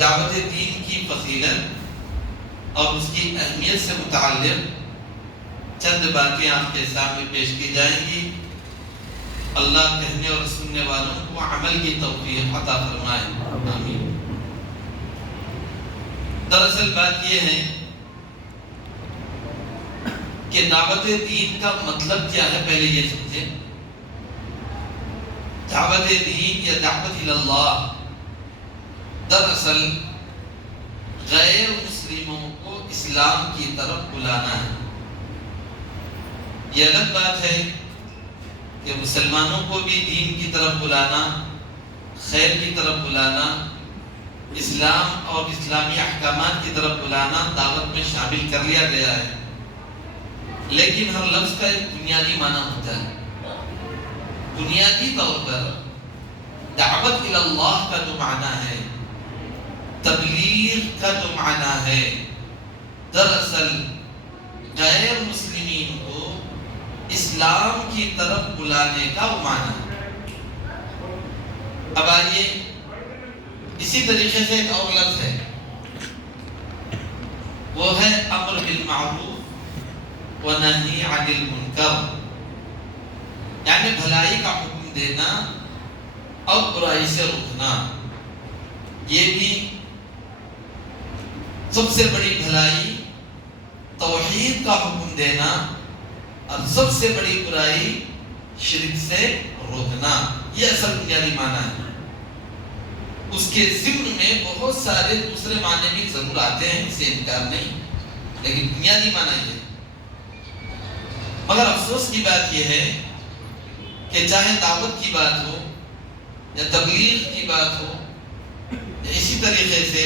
دعوت دین کی فضیلت اور اس کی اہمیت سے متعلق چند باتیں آپ کے سامنے پیش کی جائیں گی۔ اللہ کہنے اور سننے والوں کو عمل کی توفیق عطا فرمائے، آمین۔ دراصل بات یہ ہے کہ دعوت دین کا مطلب کیا ہے، پہلے یہ سمجھیں۔ دعوت دین یا دعوت اللہ دراصل غیر مسلموں کو اسلام کی طرف بلانا ہے۔ یہ الگ بات ہے کہ مسلمانوں کو بھی دین کی طرف بلانا، خیر کی طرف بلانا، اسلام اور اسلامی احکامات کی طرف بلانا دعوت میں شامل کر لیا گیا ہے، لیکن ہر لفظ کا ایک بنیادی معنی ہوتا ہے۔ بنیادی طور پر دعوت اللہ کا جو معنی ہے، تبلیغ کا جو معنی ہے، دراصل غیر مسلمین کو اسلام کی طرف بلانے کا وہ معنی ہے۔ اب آئیے اسی طریقے سے ایک اور لفظ ہے، وہ ہے امر بالمعروف ونہی عن المنکر، یعنی بھلائی کا حکم دینا اور برائی سے روکنا۔ یہ بھی سب سے بڑی بھلائی توحید کا حکم دینا اور سب سے بڑی برائی شرک سے روکنا، یہ اصل بنیادی معنی ہے۔ اس کے ضمن میں بہت سارے دوسرے معنی بھی ضرور آتے ہیں، اسے انکار نہیں، لیکن بنیادی معنی یہ ہے۔ مگر افسوس کی بات یہ ہے کہ چاہے دعوت کی بات ہو یا تبلیغ کی بات ہو یا اسی طریقے سے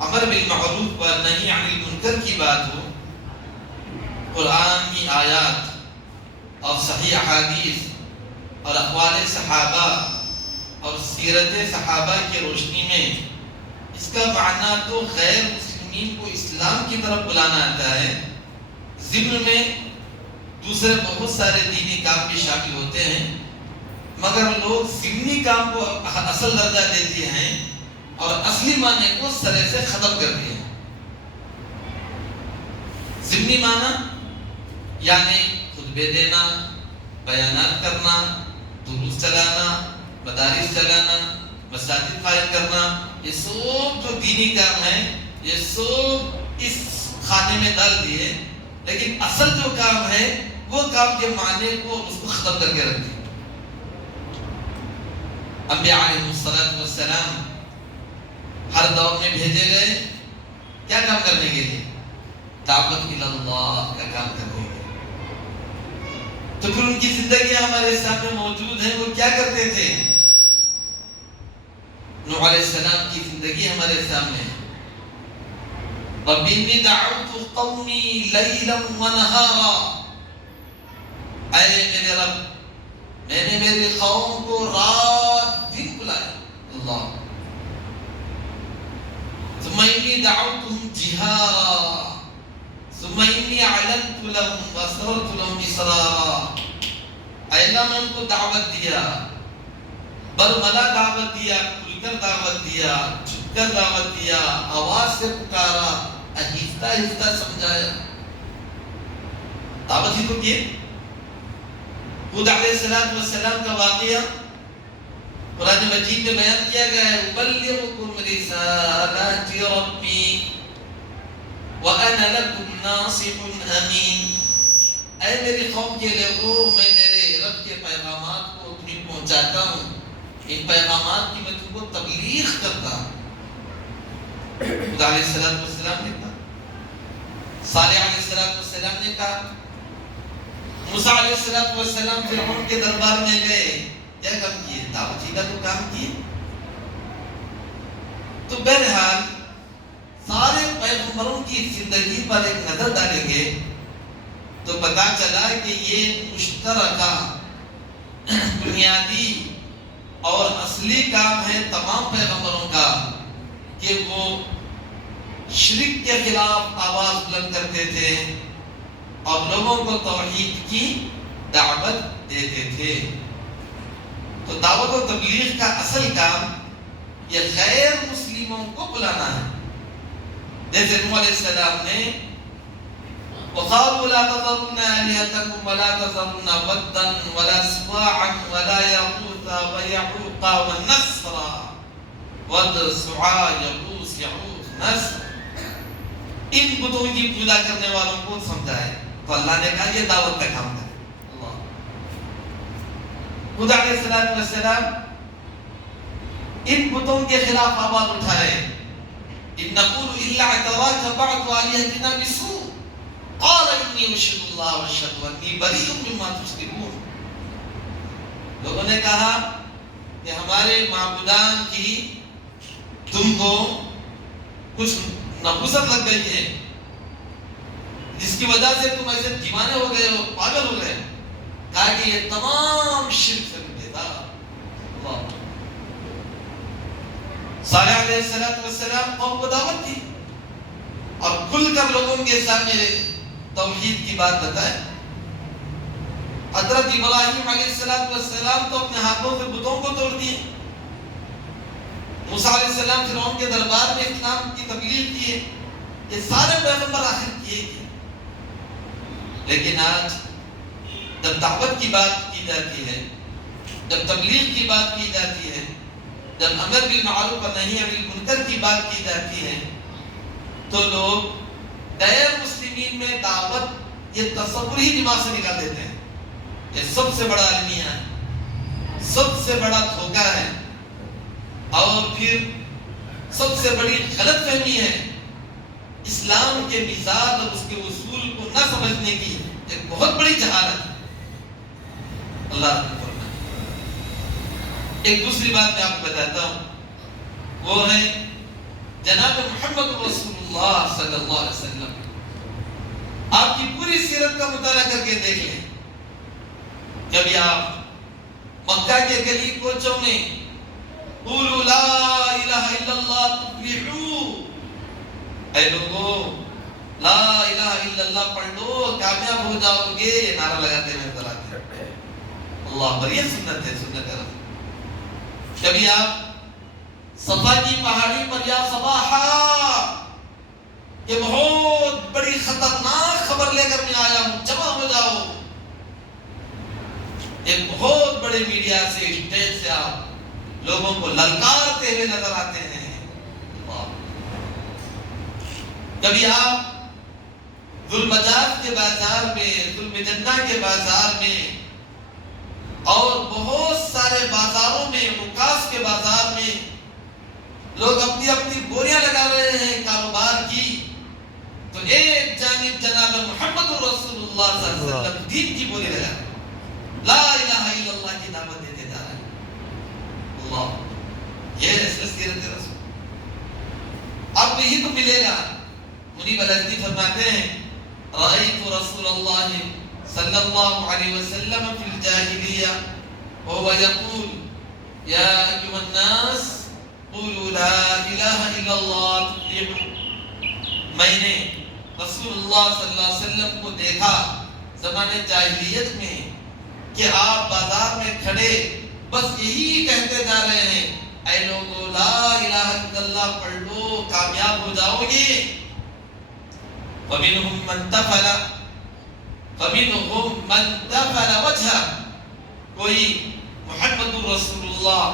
امر بالمعروف و نہی عن المنکر کی بات ہو، قرآن کی آیات اور صحیح احادیث اور اقوال صحابہ اور سیرت صحابہ کی روشنی میں اس کا معنی تو غیر مسلمین کو اسلام کی طرف بلانا آتا ہے، ضمن میں دوسرے بہت سارے دینی کام بھی شامل ہوتے ہیں، مگر لوگ ضمنی کام کو اصل درجہ دیتے ہیں اور اصلی معنی کو سرے سے ختم کر دیا۔ ضمنی معنی یعنی خطبے دینا، بیانات کرنا، دروس چلانا، مدارس چلانا، مساجد قائم کرنا، یہ سب جو دینی کام ہے یہ سب اس خانے میں ڈال دیے، لیکن اصل جو کام ہے وہ کام کے معنی کو اس کو ختم کر کے رکھ دیا۔ انبیاء علیہ السلام ہر دور میں بھیجے گئے کیا کام کرنے کے لیے؟ دعوت اللہ کا کام کرنے کے لیے۔ تو پھر ان کی زندگی ہمارے سامنے موجود ہے، وہ کیا کرتے تھے؟ نوح علیہ السلام کی زندگی ہمارے سامنے ہے۔ رب انی دعوت قومی لیلا ونہارا، اے میرے رب میں نے میری قوم کو رات دن بلایا، اللہ۔ ثم انی دعوتهم جہارا ثم انی اعلنت لهم واسررت لهم اسرارا، اے اللہ میں ان کو دعوت دیا، برملا دعوت دیا، کھل کر دعوت دیا، چھپ کر دعوت دیا، آواز سے پکارا، آہستہ آہستہ سمجھایا، دعوت ہی تو کیے۔ خود علیہ السلام کا واقعہ قرآن مجید میں بیان کیا گیا ہے، أُبَلِّغُكُمْ رِسَالَاتِ رَبِّي وَأَنَا لَكُمْ نَاصِحٌ أَمِينٌ، اے میری قوم کے لوگوں میں میرے رب کے پیغامات کو تمہیں پہنچاتا ہوں، ان پیغامات کی میں تم کو تبلیغ کرتا ہوں۔ خدا علیہ السلام نے کہا، صالح علیہ السلام نے کہا، موسیٰ علیہ السلام فرعون کے دربار میں گئے، کیا کام کیے؟ دعوت ہی کا تو کام کیے۔ تو بہرحال سارے پیغمبروں کی زندگی پر ایک نظر ڈالیں گے تو پتا چلا کہ یہ مشترکہ بنیادی اور اصلی کام ہے تمام پیغمبروں کا کہ وہ شرک کے خلاف آواز بلند کرتے تھے اور لوگوں کو توحید کی دعوت دیتے تھے۔ تو دعوت و تبلیغ کا اصل کام یہ غیر مسلم مسلموں کو بلانا ہے. جیسے نوح علیہ السلام نے وَقَالُوا لَا تَذَرُنَّ آلِهَتَكُمْ وَلَا تَذَرُنَّ وَدًّا وَلَا سُوَاعًا وَلَا يَغُوثَ وَيَعُوقَ وَالنَّسْرَ وَدْ سُعَاء يَغُوث يَعُوقَ نَسْرَ. ان بتوں کی پوجا کرنے والوں کو سمجھائے تو اللہ نے کہا یہ دعوت کا کام ہے. اللہ خدا علیہ السلام ان بتوں کے خلاف آواز اٹھائے. ان نقول الا اعتراك بعض آلهتنا بسوء قال انی اشهد اللہ واشهد انی بریء مما تشركون. لوگوں نے کہا کہ ہمارے معبودان کی تم کو کچھ نحوست لگ گئی ہے جس کی وجہ سے تم ایسے دیوانے ہو گئے ہو, پاگل ہو گئے. کہا کہ یہ تمام شرک سے بیزار. اللہ صالح علیہ السلام قوم کو دعوت دی اور کھل کر لوگوں کے سامنے توحید کی بات بتائے. حضرت ابراہیم علیہ السلام تو اپنے ہاتھوں سے بتوں کو توڑ دیے. موسیٰ علیہ السلام فرعون کے دربار میں اسلام کی تبلیغ کیے. یہ سارے پیغمبر آخر کیے گئے. لیکن آج جب دعوت کی بات کی جاتی ہے, جب تبلیغ کی بات کی جاتی ہے, جب امر بالمعروف و نہی عن المنکر کی بات کی جاتی ہے, تو لوگ غیر مسلمین میں دعوت یہ تصور ہی دماغ سے نکال دیتے ہیں. یہ سب سے بڑا المیہ ہے, سب سے بڑا دھوکہ ہے, اور پھر سب سے بڑی غلط فہمی ہے. اسلام کے مزاج اور اس کے اصول کو نہ سمجھنے کی ایک بہت بڑی جہالت ہے. اللہ رحم فرمائے. ایک دوسری بات میں آپ کو بتاتا ہوں, وہ ہے جناب محمد رسول اللہ صلی اللہ علیہ وسلم. آپ کی پوری سیرت کا مطالعہ کر کے دیکھ لیں. کبھی آپ مکہ کے گلی کوچوں میں قولوا لا الہ الا اللہ تفلحوا, اے لوگوں لا الہ الا اللہ پڑھ لو کامیاب ہو جاؤ گے, یہ نعرہ لگاتے ہوئے نظر آتے ہیں. اللہ پر یہ سنت ہے, سنت ہے. کبھی آپ صفا کی پہاڑی پر یا صباحا, یہ بہت بڑی خطرناک خبر لے کر میں آیا ہوں, جمع ہو جاؤ. ایک بہت بڑے میڈیا سے, اسٹیج سے آپ لوگوں کو للکارتے ہوئے نظر آتے ہیں. کبھی آپ ذوالمجاز کے بازار میں, ذوالمجنہ کے بازار میں اور بہت سارے بازاروں میں, عکاظ کے بازار میں لوگ اپنی اپنی بوریاں لگا رہے ہیں کاروبار کی, تو ایک جانب جناب محمد رسول اللہ صلی اللہ علیہ وسلم دین کی بوری لگا رہے ہیں, لا الہ الا اللہ کی دعوت دیتے جا رہے ہیں. اللہ یہ ہے سیرت رسول. اب یہی تو ملے گا. منیب الازدی فرماتے ہیں رأیت رسول اللہ صلی اللہ علیہ وسلم فی الجاہلیہ وهو یقول یا ایها الناس قولوا لا الہ الا اللہ تفلحوا. میں نے رسول اللہ صلی اللہ علیہ وسلم کو دیکھا زمانے جاہلیت میں کہ آپ بازار میں کھڑے بس یہی کہتے جا رہے ہیں, اے لوگو لا الہ الا اللہ پڑھ لو کامیاب ہو جاؤ گے. فَمِنْهُمْ مَنْ تَفَلَ وَجْهَ, کوئی محمد رسول اللہ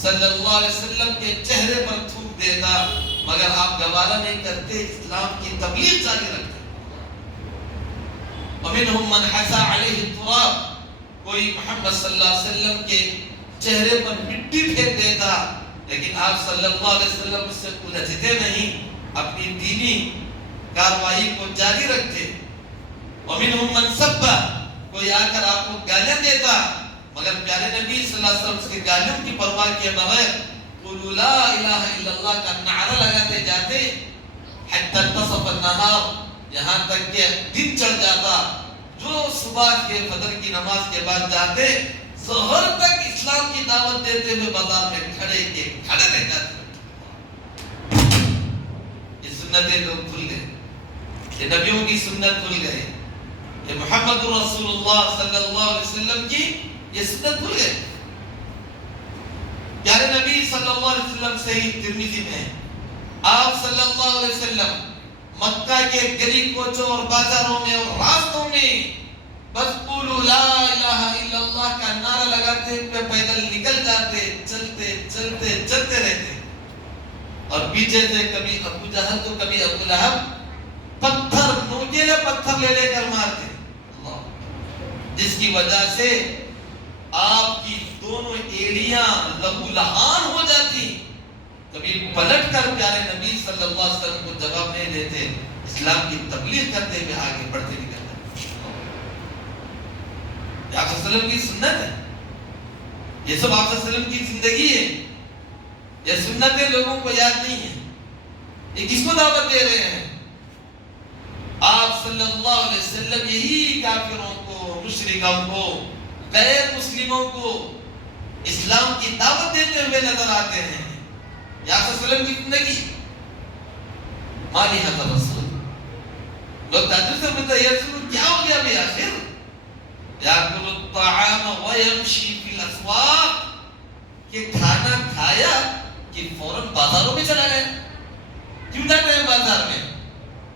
صلی اللہ علیہ وسلم کے چہرے پر تھوک دیتا, مگر آپ گوارا نہیں کرتے, اسلام کی تبلیغ جاری رکھتے. وَمِنْهُمْ مَنْ حَسَى عَلَيْهِ التُّرَابَ, کوئی محمد صلی اللہ علیہ وسلم کے چہرے پر مٹی پھینک دیتا, لیکن آپ صلی اللہ علیہ وسلم اس سے الجھتے نہیں, اپنی دینی کاروائی کو جاری رکھتے. وَمِنْهُمْ مَنْ سَبَّ, کوئی آ کر آپ کو گالیاں دیتا, مگر پیارے نبی صلی اللہ علیہ وسلم اس کے گالیوں کی پرواہ کیے بغیر قولوا لا الہ الا اللہ کا نعرہ لگاتے جاتے. حتی انتصف النہار, یہاں تک کہ دن چڑھ جاتا. جو صبح کے فجر کی نماز کے بعد جاتے, ظہر تک اسلام کی دعوت دیتے ہوئے بازار میں کھڑے رہ جاتے. یہ سنتیں لوگ بھول گئے, یہ نبیوں کی سنت بھول گئے, یہ محمد رسول اللہ صلی اللہ علیہ وسلم کی یہ سنت بھول گئے. پیارے نبی صلی اللہ علیہ وسلم صحیح ترمذی میں آپ صلی اللہ علیہ وسلم مکہ کے گلی کوچوں اور بازاروں میں اور راستوں میں بس قولوا لا الہ الا اللہ کا نعرہ لگاتے ہوئے پیدل نکل جاتے، چلتے چلتے چلتے رہتے، اور پیچھے سے کبھی ابو جہل تو کبھی ابو لہب پتھر، نوکیلے پتھر لے لے کر مارتے، جس کی وجہ سے آپ کی دونوں ایڑیاں لہو لہان ہو جاتی۔ کبھی پلٹ کر پیارے نبی صلی اللہ علیہ وسلم کو جواب نہیں دیتے، اسلام کی تبلیغ کرتے ہوئے آگے بڑھتے نکل جاتے۔ یہ آپ صلی اللہ علیہ وسلم کی سنت ہے، یہ سب آپ صلی اللہ علیہ وسلم کی زندگی ہے، یہ سنتیں لوگوں کو یاد نہیں ہے۔ یہ کس کو دعوت دے رہے ہیں؟ آپ صلی اللہ علیہ وسلم یہی کافروں کو، مشرکوں کو، غیر مسلموں کو اسلام کی دعوت دیتے ہوئے نظر آتے ہیں۔ یا آپ صلی اللہ علیہ وسلم کی زندگی مالی حضر رسول، لوگ تعجب سے پوچھتے ہیں یا رسول کیا ہو گیا بھی آخر؟ یاکل الطعام ویمشی فی الاسواق، کہ کھانا کھایا کہ فوراً بازاروں میں چلا گیا۔ کیوں جاتے ہیں بازار میں؟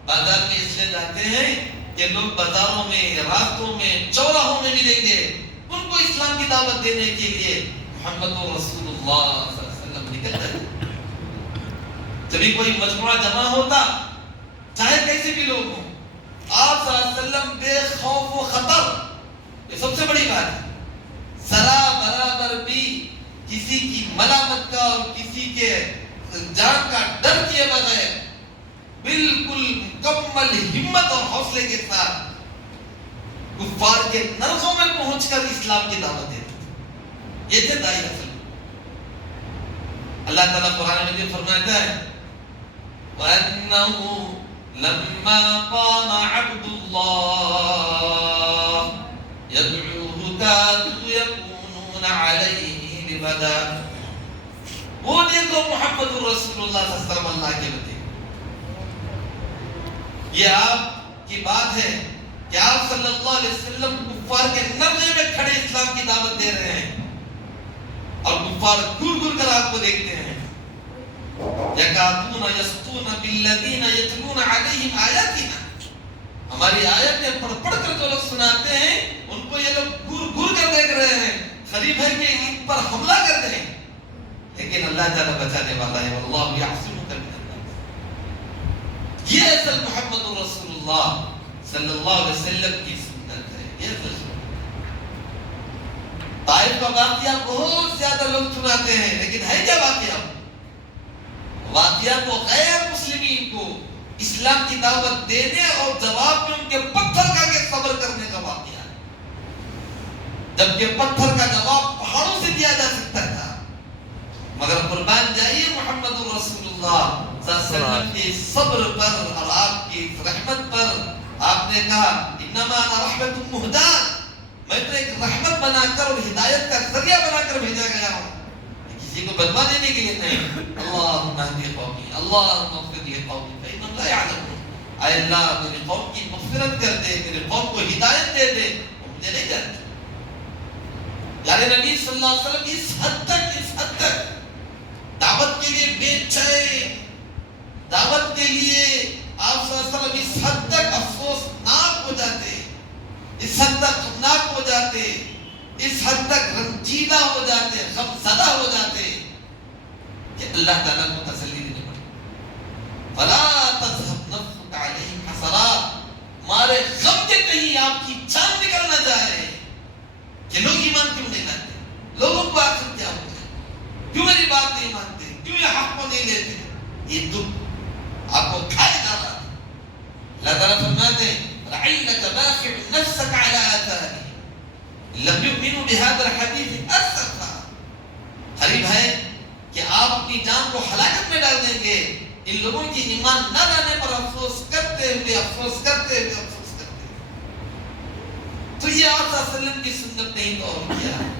بازار میں اس لیے جاتے ہیں کہ لوگ بازاروں میں، راستوں میں، چوراہوں میں ملیں گے، ان کو اسلام کی دعوت دینے کے لیے محمد رسول اللہ صلی اللہ علیہ وسلم نکل جاتے۔ جبھی کوئی مجموعہ جمع ہوتا، چاہے کیسے بھی لوگ ہوں، آپ صلی اللہ علیہ وسلم بے خوف و خطر، یہ سب سے بڑی بات ہے، ذرا برابر بھی کسی کی ملامت کا اور کسی کے جان کا ڈر کیے بغیر بالکل مکمل ہمت اور حوصلے کے ساتھ کفار کے نرخوں میں پہنچ کر اسلام کی دعوت دیتے، یہ تھے داعی اصل۔ اللہ تعالیٰ قرآن مجید فرماتا ہے وَأَنَّهُ لَمَّا قَامَ عَبْدُ اللَّهِ يَدْعُوهُ كَادُوا يَكُونُونَ عَلَيْهِ لِبَدًا۔ وہ دیکھو محمد رسول اللہ صلی اللہ علیہ وسلم اللہ کے بندے، یہ آپ کی بات ہے کہ آپ صلی اللہ علیہ وسلم کفار کے نبضے میں کھڑے اسلام کی دعوت دے رہے ہیں، اور کفار گھر گھر کر آپ کو دیکھتے ہیں۔ یکادون یسطون بالذین یتلون علیہم آیاتنا، ہماری آیتیں پڑھ پڑھ کر جو لوگ سناتے ہیں ان کو یہ لوگ گھر گھر کر دیکھ رہے ہیں، قریب ہے کہ ان پر حملہ کر دیں، لیکن اللہ تعالیٰ بچانے والا ہے، واللہ یعصمک من الناس۔ یہ اصل محمد رسول اللہ صلی اللہ علیہ وسلم کی سنت ہے۔ یہ طائف کا واقعہ بہت زیادہ لوگ سناتے ہیں، لیکن ہے کیا واقعہ؟ واقعہ تو غیر مسلمین کو اسلام کی دعوت دینے اور جواب میں ان کے پتھر کھا کے صبر کرنے کا واقعہ ہے، جبکہ پتھر کا جواب پہاڑوں سے دیا جا سکتا تھا، مگر قربان جائیے محمد رسول اللہ صلی اللہ علیہ وسلم کے صبر پر اور آپ کی رحمت پر۔ آپ نے کہا انما انا رحمت مہداۃ، میں تو ایک رحمت بنا کر اور ہدایت کا ذریعہ بنا کر بھیجا گیا ہوں، کسی کو بدوا دینے کے لیے نہیں۔ اللہم اہدی قومی، اللہم اغفر لی قومی فانہم لا یعلمون، اے اللہ میری قوم کی مغفرت کر دے، میری قوم کو ہدایت دے دے، وہ مجھے نہیں جانتے۔ یعنی نبی صلی اللہ علیہ وسلم اس حد تک دعوت کے لیے بے چین، دعوت کے لیے آپ صلی اللہ علیہ وسلم اس حد تک افسوسناک ہو جاتے، اس حد تک غمناک ہو جاتے، اس حد تک رنجیدہ ہو جاتے، غمزدہ ہو جاتے کہ اللہ تعالیٰ کو تسلی دینے پڑی۔ فَلَا تَذْهَبْ نَفْسُكَ عَلَيْهِمْ حَسَرَاتٍ، مارے غم کے کہیں آپ کی جان نکل نہ جائے کہ لوگ ایمان کیوں نہیں لاتے، لوگوں کو آخر کیا ہو گیا، کیوں میری بات نہیں مانتے، کیوں یہ حق کو نہیں لیتے، یہ دکھ آپ کو کھائے جا رہا ہے۔ اللہ تعالیٰ فرماتے ہیں لَعَلَّكَ بَاخِعٌ نَفْسَكَ عَلَىٰ آثَارِهِمْ لَمْ يُؤْمِنُوا بِهَٰذَا الْحَدِيثِ أَسَفًا، قریب ہے کہ آپ اپنی جان کو ہلاکت میں ڈال دیں گے ان لوگوں کی ایمان نہ لانے پر افسوس کرتے ہوئے افسوس کرتے ہوئے افسوس کرتے ہوئے۔ تو یہ آپ صلی اللہ علیہ وسلم کی سنت نہیں تو اور کیا ہے؟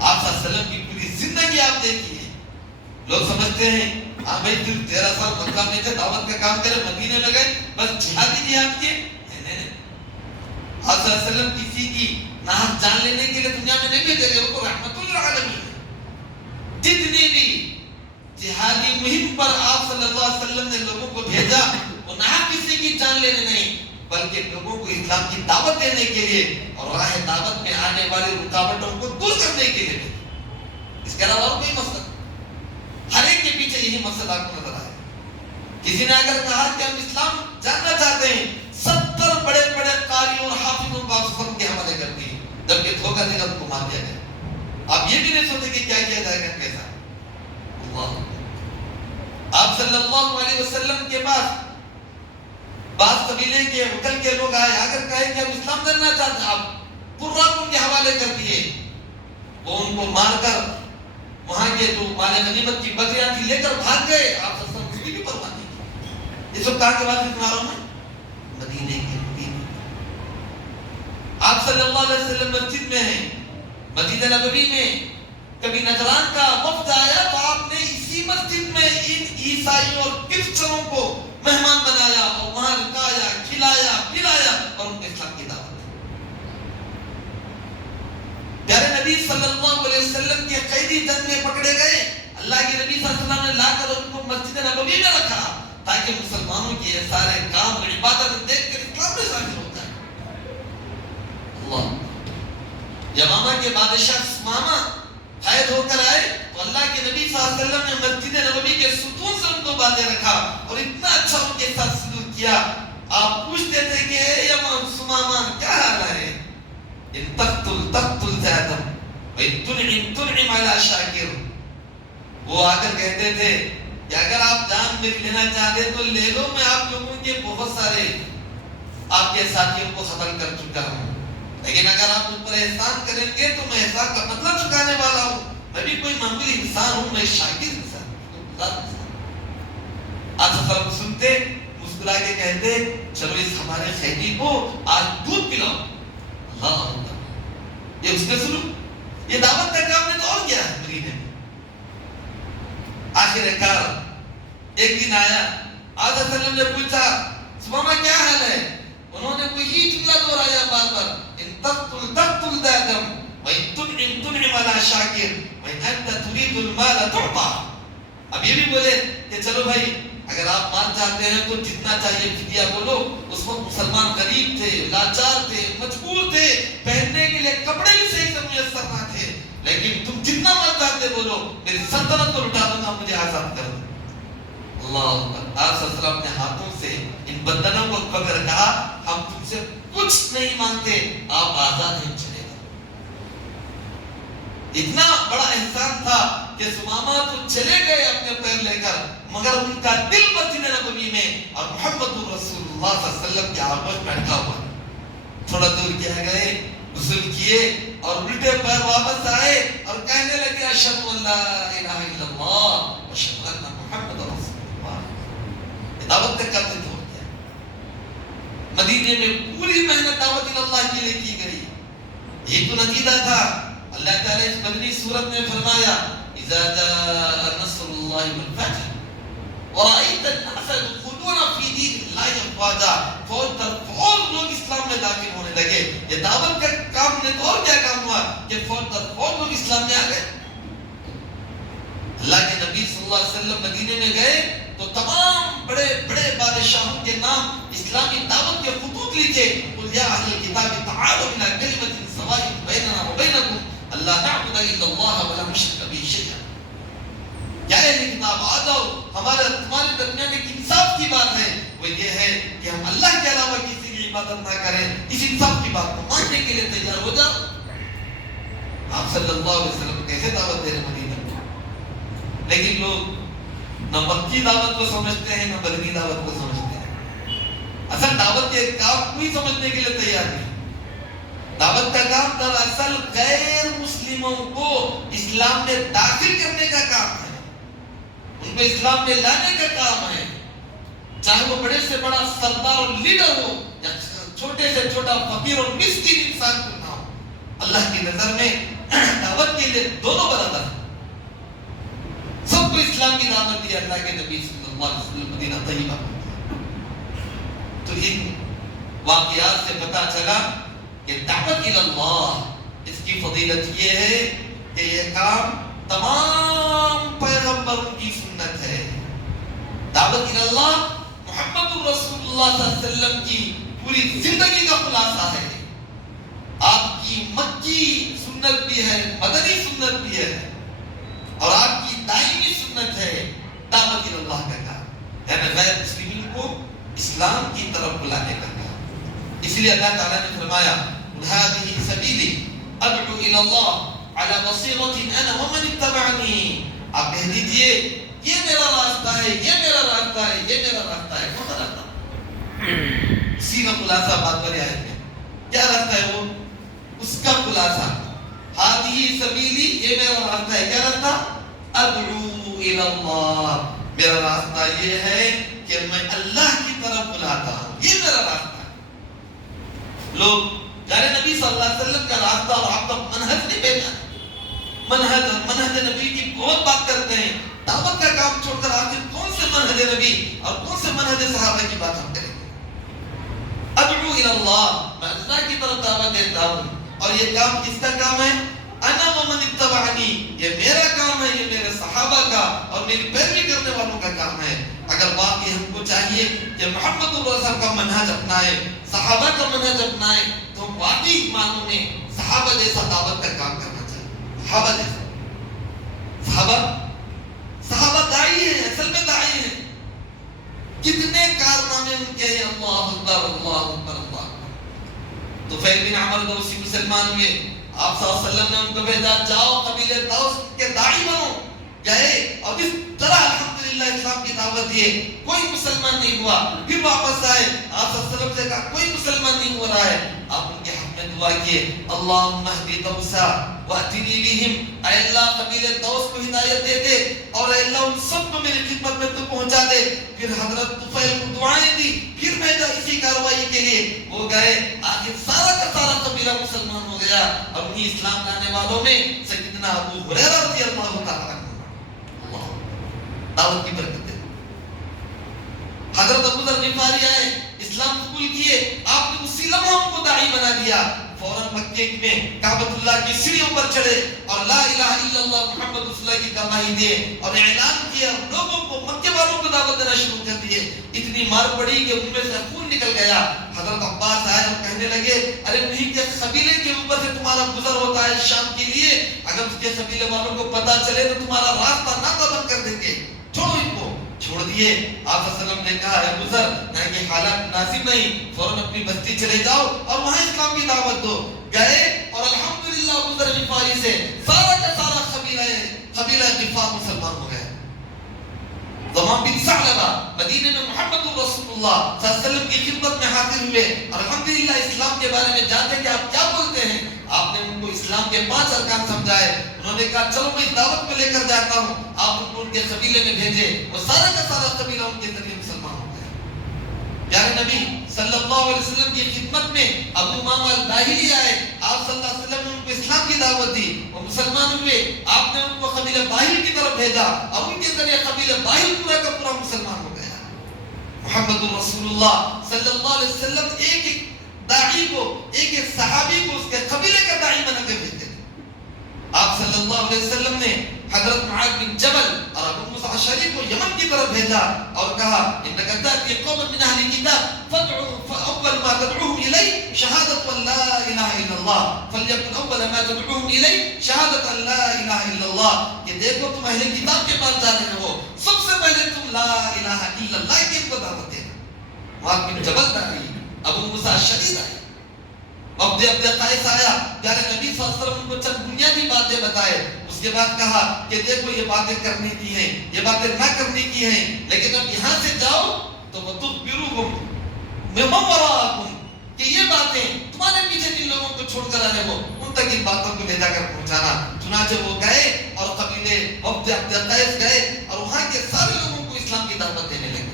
آپ صلی اللہ علیہ وسلم کی پوری زندگی آپ دیکھیے، لوگ سمجھتے ہیں ہاں بھائی 13 سال مکہ میں تھے، دعوت کا کام کرے، مدینے میں گئے، بس جہادی جہاد کیے، نہیں۔ آپ صلی اللہ علیہ وسلم کسی کی ناحق جان لینے کے لیے دنیا میں نہیں بھیجے گئے، وہ تو رحمت للعالمین ہے۔ جتنی بھی جہادی مہم پر آپ صلی اللہ علیہ وسلم نے لوگوں کو بھیجا، وہ نہ کسی کی جان لینے نہیں بلکہ لوگوں کو اسلام کی دعوت دینے کے لیے اور راہ دعوت میں آنے والی رکاوٹوں کو دور کرنے کے لیے بھیجا۔ اس کے علاوہ اور کوئی مقصد، ہر ایک کے پیچھے یہی مقصد آپ کو نظر آئے۔ کسی نے اگر کہا کہ ہم اسلام جاننا چاہتے ہیں، 70 بڑے بڑے قاریوں اور حافظوں کو آپ سب کے حوالے کر دیے، جبکہ دھوکہ دے کر کو مار دیا گیا۔ آپ یہ بھی نہیں سوچتے کہ کیا کیا جائے گا، کیسا۔ اللہ، آپ صلی اللہ علیہ وسلم کے پاس بعض قبیلے کے وکل کے لوگ آئے، اگر کہے کہ ہم اسلام جاننا چاہتے ہیں، آپ پورا ان کے حوالے کر دیے۔ وہ ان کو مار کر وہاں کے جو مال غنیمت کی بکریاں تھی لے کر بھاگ گئے۔ آپ صلی اللہ علیہ وسلم اس کی بھی پرواہ نہیں کی۔ اس وقت کہاں کے بعد سنا رہا ہوں میں؟ مدینے کے مدینے۔ آپ صلی اللہ علیہ وسلم مسجد میں ہیں، مسجد نبوی میں۔ کبھی نجران کا وفد آیا تو آپ نے اسی مسجد میں ان عیسائیوں اور کرسچنوں کو مہمان بنایا اور وہاں رکایا، کھلایا، پلایا اور ان کو اسلام کی دعوت دی۔ پیارے نبی صلی اللہ علیہ وسلم کے قیدی جنگ میں پکڑے گئے، اللہ کے نبی صلی اللہ علیہ وسلم نے لا کر ان کو مسجد نبوی میں رکھا تاکہ مسلمانوں کے یہ سارے کام اور عبادت دیکھ کر اسلام میں شامل ہو جائے۔ اللہ، یمامہ کے بادشاہ سمامہ قید ہو کر آئے تو اللہ کے نبی صلی اللہ علیہ وسلم نے مسجد نبوی کے ستون سے ان کو باندھے رکھا اور اتنا اچھا ان کے ساتھ سلوک کیا۔ آپ پوچھتے تھے کہ اے یمام سمامہ کیا حال ہے؟ ان تقتل تقتل زیادہ وان تنعم تنعم علی شاکر۔ وہ آ کر کہتے تھے کہ اگر آپ جان میری لینا چاہتے تو لے لو، میں آپ لوگوں کے بہت سارے آپ کے ساتھیوں کو قتل کر چکا ہوں، لیکن اگر آپ مجھ پر احسان کریں گے تو میں احسان کا مطلب چکانے والا ہوں۔ میں بھی کوئی معمولی انسان ہوں، میں شاکر انسان ہوں۔ آپ سنتے مسکرا کے کہتے چلو اس ہمارے قیدی کو آج دودھ پلاؤ۔ اللہ، یہ اس نے سنو، یہ دعوت کا کام نے تو اور کیا ہے مدینے میں۔ آخر کار ایک دن آیا، آج وسلم نے پوچھا سمامہ کیا حال ہے؟ انہوں نے کوئی جملہ دہرایا بار بار، ان تقتل تقتل دادم وان تنعم تنعم علی شاکر وان انت تريد المال تعطى۔ اب یہ بھی بولے کہ چلو بھائی اگر آپ مال چاہتے ہیں تو جتنا چاہیے فدیہ بولو۔ اس وقت مسلمان غریب تھے، لاچار تھے، مجبور تھے، پہننے کے لیے کپڑے بھی صحیح سے میسر نہ تھے، لیکن تم جتنا مال چاہتے بولو، میری سلطنت کو لٹا دوں گا، مجھے آزاد کر دو۔ اللہ اکبر۔ آپ صلی اللہ علیہ وسلم نے ہاتھوں سے ان بندنوں کو پکڑ کر کہا ہم تم سے کچھ نہیں مانگتے، آپ آزاد ہیں، چلے گا۔ اتنا بڑا احسان تھا کہ سمامہ تو چلے گئے اپنے پیر لے کر، مگر ان کا دل مسجد نبوی میں اور محمد رسول اللہ صلی اللہ علیہ وسلم کے آغوش میں اٹکا ہوا۔ تھوڑا دور کیا گئے، غسل کیے اور الٹے پیر واپس آئے اور کہنے لگے اشہد ان لا الہ الا اللہ واشہد ان محمد رسول اللہ۔ دعوت کا کام نہیں ہو گیا۔ مدینے میں پوری محنت دعوت اللہ کے لیے کی گئی۔ یہ تو نتیجہ تھا۔ اللہ تعالیٰ اس مدنی صورت میں فرمایا اذا جاء نصر اللہ والفتح ورأيت الناس يدخلون في دين الله افواجا، فوج در فوج لوگ اسلام میں داخل ہونے لگے۔ یہ دعوت کا کام نے تو اور کیا کام ہوا کہ فوج در فوج لوگ اسلام میں آ گئے۔ اللہ کے نبی صلی اللہ علیہ وسلم مدینے میں گئے تو تمام بڑے بڑے بادشاہوں کے نام اسلامی دعوت کے خطوط لکھے، قل یا اہل الکتاب تعالوا الى کلمۃ سواء بیننا وبینکم اللہ نعبد الا اللہ ولا نشرک به شیئا۔ کیا اہل کتاب آ جاؤ، تمہارے درمیان ایک انصاف کی بات ہے، وہ یہ ہے کہ ہم اللہ کے علاوہ کسی کی عبادت نہ کریں۔ اس انصاف کی بات کو ماننے کے لیے تیار ہو جاؤ۔ آپ صلی اللہ علیہ وسلم کیسے دعوت دے رہے مدینہ میں، لیکن لوگ نہ مکی دعوت کو سمجھتے ہیں نہ مدنی دعوت کو سمجھتے ہیں۔ اصل دعوت کے کام کوئی سمجھنے کے لیے تیار نہیں۔ دعوت کا کام دراصل غیر مسلموں کو اسلام میں داخل کرنے کا کام ہے، ان کو اسلام میں لانے کا کام ہے، چاہے وہ بڑے سے بڑا سردار اور لیڈر ہو یا چھوٹے سے چھوٹا فقیر اور مسکین انسان کو نہ ہو۔ اللہ کی نظر میں دعوت کے لیے دونوں برابر ہیں۔ سب کو اسلام کی دعوت دی اللہ کے نبی صلی اللہ علیہ وسلم مدینہ طیبہ۔ تو ان واقعات سے پتہ چلا کہ دعوت اللہ اس کی فضیلت یہ ہے کہ یہ کام تمام پیغمبروں کی سنت ہے. دعوت اللہ محمد رسول اللہ صلی اللہ علیہ وسلم کی پوری زندگی کا خلاصہ ہے. آپ کی مکی سنت بھی ہے، مدنی سنت بھی ہے، اور آپ کی دائمی سنت ہے دعوت اللہ کا کام، یعنی غیر مسلمین کو اسلام کی طرف بلانے کا کام. اس لیے اللہ تعالیٰ نے فرمایا هذه سبیلی ادعو الی اللہ علی بصیرۃ انا ومن اتبعنی. آپ کہہ دیجئے یہ میرا راستہ ہے، یہ میرا راستہ ہے، یہ میرا راستہ ہے. کون سا راستہ؟ اسی کا خلاصہ بات پر آئے ہیں. کیا راستہ ہے وہ؟ اس کا خلاصہ ہذه سبیلی، یہ میرا راستہ ہے. کیا راستہ؟ ادعو الی اللہ، میرا راستہ یہ ہے کہ میں اللہ کی طرف بلاتا ہوں، یہ میرا راستہ ہے. لوگ پیارے نبی صلی اللہ علیہ وسلم کا راستہ اور آپ کا منہج نہیں بیچا. منہج اور منہج نبی کی بہت بات کرتے ہیں. دعوت کا کام چھوڑ کر آخر کون سے منہج نبی اور کون سے منہج صحابہ کی بات ہم کریں گے؟ ادعو الی اللہ، میں اللہ کی طرف دعوت دیتا ہوں. اور یہ کام کس کا کام ہے؟ انا ومن اتبعنی، یہ میرا کام ہے، یہ میرے صحابہ کا اور میری پیروی کرنے والوں کا کام ہے. اگر واقعی ہم کو چاہیے کہ محمد رسول اللہ کا منہج اپنائے، صحابہ کا منہج اپنائے، تو واقعی معنوں میں صحابہ جیسا دعوت کا کام کرنا چاہیے. صحابہ جیسا. صحابہ داعی ہیں، اصل میں داعی ہیں. کتنے کارنامے ان کے ہیں. اللہ اکبر اللہ اکبر اللہ. طفیل بن عمر دوسی مسلمان ہوئے، آپ صلی اللہ علیہ وسلم نے ان کو بھیجا جاؤ قبیلے دوس کے داعی بنو. گئے اور اس طرح الحمدللہ اسلام کی دعوت دیے. کوئی مسلمان نہیں ہوا. پھر واپس آئے، آپ صلی اللہ علیہ وسلم سے کہا کوئی مسلمان نہیں ہو رہا ہے. آپ ان کے حق میں دعا کیے، اللہم اہدی دوسا واہدنی بہم، اے اللہ قبیلے دوس کو ہدایت دے دے اور اے اللہ ان سب کو میری خدمت میں تو پہنچا دے. پھر حضرت طفیل کو دعائیں دی، پھر بھیجا اسی کارروائی کے لیے. وہ گئے، آخر سارا کا سارا قبیلہ مسلمان ہو گیا. اور انہی اسلام لانے والوں میں سیدنا ابو ہریرہ رضی اللہ تعالیٰ عنہ. دعوت کی برکت ہے. حضرت ابو ذر غفاری آئے، اسلام قبول کیے. آپ نے اسی لمحہ ان کو داعی بنا دیا. فوراً مکے میں کعبۃ اللہ کی سیڑھیوں پر چڑھے اور لا الہ الا اللہ محمد رسول اللہ کی گواہی دیے اور اعلان کیا. لوگوں کو، مکے والوں کو دعوت دینا شروع کر دیے. اتنی مار پڑی کہ ان میں سے خون نکل گیا. حضرت عباس آئے اور کہنے لگے ارے انہی کے قبیلے کے اوپر سے تمہارا گزر ہوتا ہے شام کے لیے، اگر اس کے قبیلے والوں کو پتہ چلے تو تمہارا راستہ ناکہ بند کر دیں گے. چھوڑو ان کو. چھوڑ دیے. آپ صلی اللہ علیہ وسلم نے کہا اے گزر، یہ حالات مناسب نہیں، فوراً اپنی بستی چلے جاؤ اور وہاں اسلام کی دعوت دو. گئے اور الحمدللہ ابو ذر غفاری سے سارا کا سارا قبیلہ غفار مسلمان ہو گئے. ضمام بن ثعلبہ مدینے میں محمد رسول اللہ صلی اللہ علیہ وسلم کی خدمت میں حاضر ہوئے. الحمدللہ اسلام کے بارے میں جانتے کہ آپ کیا بولتے ہیں. آپ نے ان کو اسلام کے 5 ارکان سمجھائے. انہوں نے کہا چلو میں اس دعوت میں لے کر جاتا ہوں. آپ ان کو ان کے قبیلے میں بھیجے. وہ سارا کا سارا قبیلہ ان کے ذریعے مسلمان ہو گیا. پیارے نبی صلی اللہ علیہ وسلم کی خدمت میں ابو امامہ الباہلی آئے. آپ صلی اللہ علیہ وسلم نے ان کو اسلام کی دعوت دی. وہ مسلمان ہوئے. آپ نے ان کو قبیلہ باہل کی طرف بھیجا اور ان کے ذریعے قبیلہ باہل پورا کا پورا مسلمان ہو گیا. محمد رسول اللہ صلی اللہ علیہ وسلم ایک ایک داعی کو، ایک ایک صحابی کو اس کے قبیلے کا داعی بنا کے بھیجتے تھے. آپ صلی اللہ علیہ وسلم نے حضرت معاذ بن جبل اور ابو موسیٰ اشعری کو یمن کی طرف بھیجا اور کہا انک تأتی قوما من اہل کتاب فاول ما تدعوهم الیہ شہادۃ ان لا الہ الا اللہ فلیکن اول ما تدعوهم الیہ شہادۃ ان لا الہ الا اللہ. کہ دیکھو تم اہل کتاب کے پاس جا رہے ہو، سب سے پہلے تم لا الہ الا اللہ کی دعوت دینا. معاذ بن جبل داعی، ابو موسیٰ اشعری داعی. عبد قیس آیا، پیارے نبی صلی اللہ علیہ وسلم کو چند بنیادی باتیں بتائے. اس کے بعد کہا کہ دیکھو یہ باتیں کرنے کی ہیں، یہ باتیں نہ کرنے کی ہیں، لیکن اب یہاں سے جاؤ تو وَتُخْبِرُهُمْ مِمَّنْ وَرَاءَكُمْ، کہ یہ باتیں تمہارے پیچھے جن لوگوں کو چھوڑ کر آنے ہو ان تک ان باتوں کو لے جا کر پہنچانا. چنانچہ وہ گئے اور قبیلے عبد قیس گئے اور وہاں کے سارے لوگوں کو اسلام کی دعوت دینے لگے.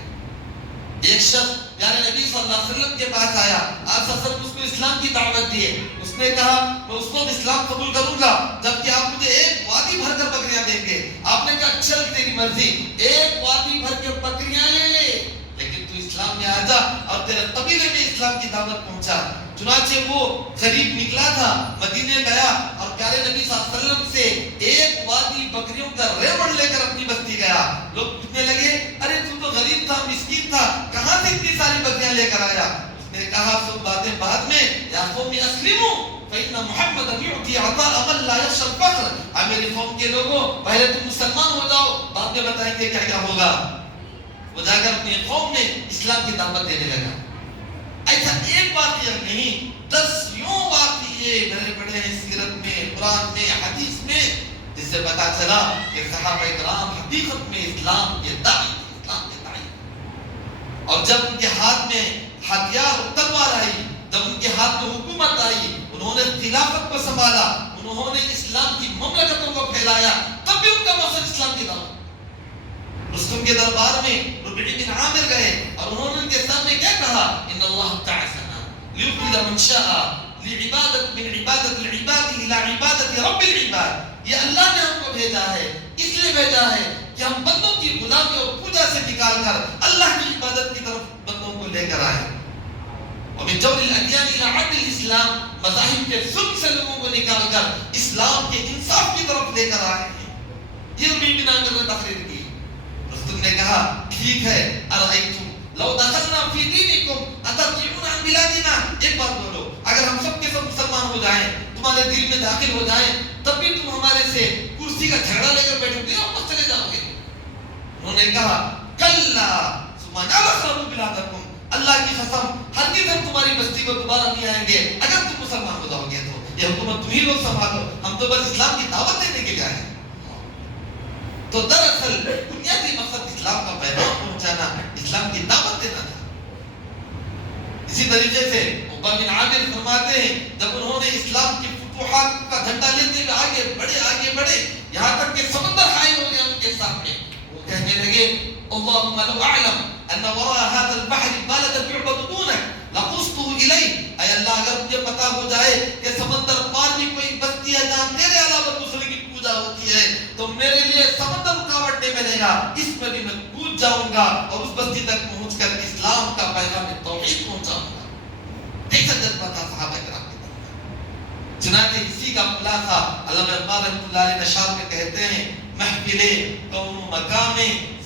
ایک شخص پیارے نبی صلی اللہ علیہ وسلم کے پاس آیا. آپ صلی اللہ علیہ وسلم اس کو اسلام کی دعوت دیے. اس نے کہا میں اس کو اسلام قبول کروں گا جبکہ آپ مجھے ایک وادی بھر کر بکریاں دیں گے. آپ نے کہا چل تیری مرضی، ایک وادی بھر کے بکریاں لے لے، لیکن تو اسلام میں آ جا اور تیرے قبیلے میں اسلام کی دعوت پہنچا. چنانچہ وہ غریب نکلا تھا، مدینے گیا اور پیارے نبی صلی اللہ علیہ وسلم سے ایک وادی بکریوں کا ریوڑ لے کر اپنی بستی گیا. لوگ پوچھنے لگے ارے تو غریب تھا, مسکین تھا, کہاں سے اتنی ساری بکریاں لے کر آیا؟ اس نے کہا سب باتیں بعد میں, یا قوم اسلموا فإن محمدا يعطي عطاء من لا يخشى الفقر. اے میری قوم کے لوگوں, پہلے تم مسلمان ہو جاؤ, بعد میں بتائیں گے کیا کیا ہوگا. وہ جا کر اپنی قوم میں اسلام کی دعوت دینے لگا. ایسا ایک واقعہ نہیں, 10 یوں واقعے بڑے بڑے ہیں سیرت میں, قرآن میں, حدیث میں, جس سے پتا چلا کہ صحابہ کرام حقیقت میں اسلام کے داعی, اسلام کے داعی. اور جب ان کے ہاتھ میں ہتھیار اور تلوار آئی, جب ان کے ہاتھ میں حکومت آئی, انہوں نے خلافت کو سنبھالا, انہوں نے اسلام کی مملکتوں کو پھیلایا, تب بھی ان کا مقصد اسلام کی دعوت. رستم کے دربار میں ربعی بن عامر گئے اور انہوں نے ان کے سامنے کیا کہا, ان اللہ تعالیٰ لیخرج من شاء لعبادت من عبادت العباد الى عبادت رب العباد. یہ اللہ نے ہم کو بھیجا ہے, اس لیے بھیجا ہے کہ ہم بندوں کی غلامی اور پوجا سے نکال کر اللہ کی عبادت کی طرف بندوں کو لے کر آئے. ومن جور الادیان الى عدل الاسلام, مذاہب کے ظلم سے لوگوں کو نکال کر اسلام کے انصاف کی طرف لے کر آئے ہیں. یہ ربعی بن عامر نے تقریر کی. رسول نے کہا ٹھیک ہے, ارأیتم لو دخلنا فی دینکم اترجعون عن بلادنا. ایک بات بولو, اگر ہم سب کے سب مسلمان ہو جائیں, تمہارے دل میں داخل ہو جائیں, تب بھی تم ہمارے سے کرسی کا جھگڑا لے کر بیٹھو گے اور بس چلے جاؤ گے؟ انہوں نے کہا کلا ثم نخرب بلادکم, اللہ کی قسم ہرگز ہم تمہاری بستی کو دوبارہ نہیں آئیں گے اگر تم مسلمان ہو جاؤ گے. تو یہ حکومت تم ہی لوگ سنبھالو, ہم تو بس اسلام کی دعوت دینے کے لیے آئے ہیں. تو دراصل بنیادی مقصد اسلام کا پیغام پہنچانا, اسلام کی دعوت دینا تھا. اسی طریقے سے عقبہ بن عامر فرماتے ہیں, جب انہوں نے اسلام کی فتوحات کا جھنڈا لیتے ہوئے آگے بڑھے, یہاں تک کہ سمندر حائل ہو گیا ان کے سامنے, وہ کہنے لگے اللهم لو اعلم ان وراء هذا البحر بلدا يعبد دونك لقصت اليه. اے اللہ, اگر مجھے پتا ہو جائے کہ سمندر پار بھی کوئی بستی ہے جہاں تیرے علاوہ دوسرے کی پوجا ہوتی ہے, تو میرے لیے سمندر رکاوٹ نہیں بنے گا, اس میں بھی میں کود جاؤں گا اور اس بستی تک پہنچ کر اسلام کا پیغام توحید پہنچاؤں گا. ایسا جذبہ تھا صحابہ کرام کی طرف. چنانچہ اسی کا خلاصہ علامہ اقبال رحمۃ اللہ علیہ نشاط میں کہتے ہیں, محفلے قوم مقام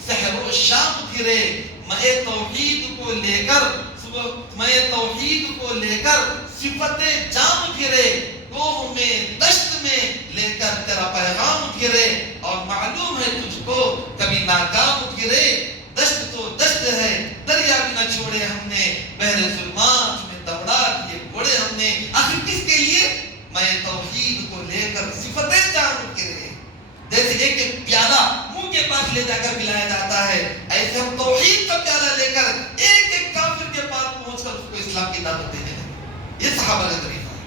سحر و شام پھرے, میں توحید کو لے کر صفت جام پھرے, کوہ میں دشت میں لے کر تیرا پیغام پھرے, اور معلوم ہے تجھ کو کبھی ناکام پھرے. دشت تو دشت ہے, دریا بھی نہ چھوڑے ہم نے, بحر ظلمات میں دوڑا دیے گھوڑے ہم نے. آخر کس کے لیے؟ میں توحید کو لے کر صفت جام پھرے. جیسے ایک پیالہ منہ کے پاس لے جا کر پلایا جاتا ہے, ایسے ہم توحید کا پیالہ لے کر ایک کافر کے پاس پہنچ کر اس کو اسلام کی دعوت دینے لگے. یہ صحابہ کا طریقہ ہے,